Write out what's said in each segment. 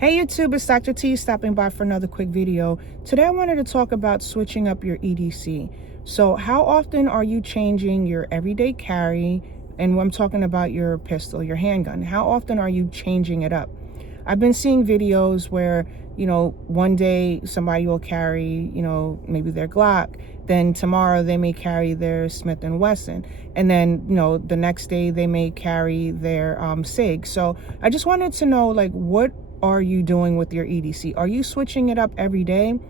Hey YouTube, it's Dr. T stopping by for another quick video. Today I wanted to talk about switching up your EDC. So how often are you changing your everyday carry? And I'm talking about your pistol, your handgun. How often are you changing it up? I've been seeing videos where, one day somebody will carry, maybe their Glock. Then tomorrow they may carry their Smith & Wesson. And then, the next day they may carry their SIG. So I just wanted to know, what are you doing with your EDC? Are you switching it up every day?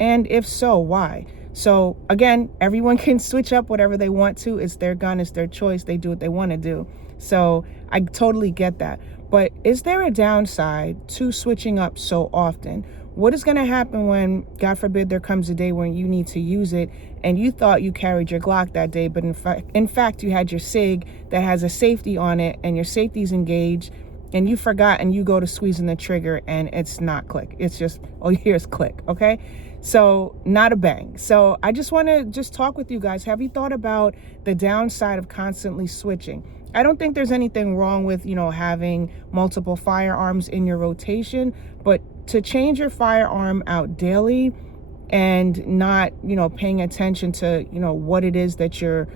And if so, why? So again, everyone can switch up whatever they want to. It's their gun, it's their choice. They do what they want to do. So I totally get that. But is there a downside to switching up so often? What is going to happen when, God forbid, there comes a day when you need to use it and you thought you carried your Glock that day, but in fact, you had your SIG that has a safety on it and your safety's engaged, and you forgot and you go to squeezing the trigger and it's not click. It's just, oh, here's click. Okay. So not a bang. So I just want to talk with you guys. Have you thought about the downside of constantly switching? I don't think there's anything wrong with, having multiple firearms in your rotation, but to change your firearm out daily and not, paying attention to, what it is that you're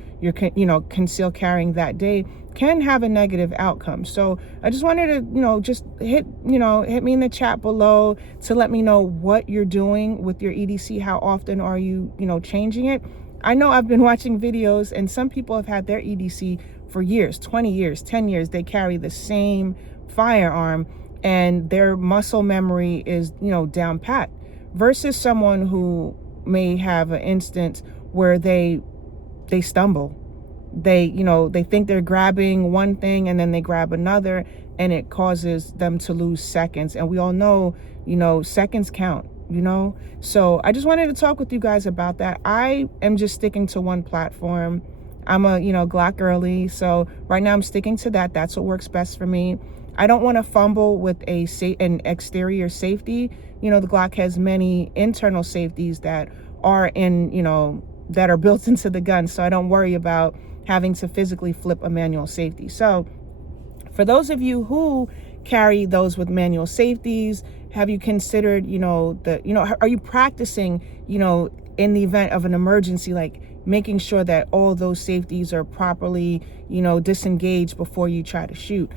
conceal carrying that day can have a negative outcome. So I just wanted to, just hit me in the chat below to let me know what you're doing with your EDC. How often are you, changing it? I know I've been watching videos and some people have had their EDC for years, 20 years, 10 years. They carry the same firearm and their muscle memory is, down pat, versus someone who may have an instance where they stumble. They think they're grabbing one thing and then they grab another, and it causes them to lose seconds. And we all know, seconds count, So I just wanted to talk with you guys about that. I am just sticking to one platform. I'm a, Glock girly. So right now I'm sticking to that. That's what works best for me. I don't want to fumble with an exterior safety. The Glock has many internal safeties that are that are built into the gun. So I don't worry about having to physically flip a manual safety. So for those of you who carry those with manual safeties, have you considered, are you practicing, in the event of an emergency, like making sure that all those safeties are properly, disengaged before you try to shoot?